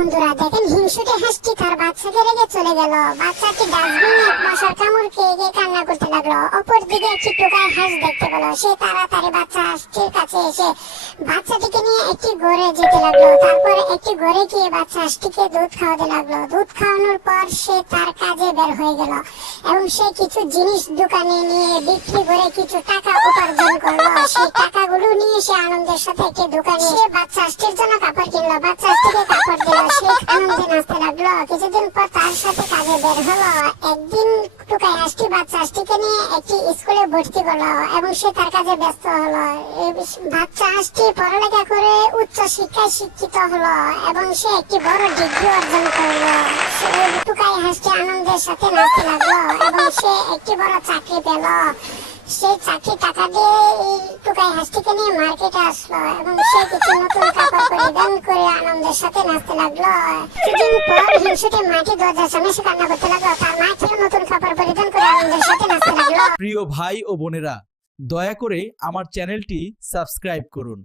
বন্ধুরা দেখেন হিংসুটে হাঁসটি তার বাচ্চাকে রেখে চলে গেল। বাচ্চাটি ডাস্টবিনে মশার কামড় খেয়ে কান্না করতে লাগলো। অপরদিকে একটি টোকাই হাঁস দেখতে পেল। সে তাড়াতাড়ি বাচ্চা হাঁসটির কাছে এসে বাচ্চাটিকে নিয়ে একটি ঘরে যেতে লাগলো। তারপরে একটি ঘরে গিয়ে বাচ্চা হাঁসটিকে দুধ খাওয়াতে লাগলো। দুধ খাওয়ানোর পর সে তার কাজে বের হয়ে গেল এবং সে কিছু জিনিস দোকানে নিয়ে বিক্রি করে কিছু টাকা উপার্জন করলো। সেই টাকাগুলো নিয়ে সে আনন্দের সাথে একটি দোকানে সে বাচ্চা হাঁসটির জন্য কাপড় কিনলো। বাচ্চা হাঁসটিকে কাপড় দিল। সে আনন্দে নাচতে লাগলো। কিছুদিন পর তার সাথে কাজে বের হলো। একদিন টুকাই হাঁসটি বাচ্চা হাঁসটিকে নিয়ে একটি স্কুলে ভর্তি করলো এবং সে তার কাজে ব্যস্ত হলো। বাচ্চা হাঁসটি পড়ালেখা করে উচ্চ শিক্ষায় শিক্ষিত হলো এবং সে একটি বড় ডিগ্রি অর্জন করলো। টুকাই হাঁসটি আনন্দের সাথে নাচতে লাগলো এবং সে একটি বড় চাকরি পেল। সেই চাকরি টাকা দিয়ে এই টুকাই হাঁসটিকে নিয়ে মার্কেটে আসলো এবং সে কিছু নতুন কাপড় পরিধান করে আনন্দের সাথে নাচতে লাগলো। কিছুদিন পর হিংসুটে মাটি দরজার সামনে এসে কান্না করতে লাগলো। তার মাটিও নতুন কাপড় পরিধান করে আনন্দের সাথে নাচতে লাগলো। প্রিয় ভাই ও বোনেরা, দয়া করে আমার চ্যানেলটি সাবস্ক্রাইব করুন।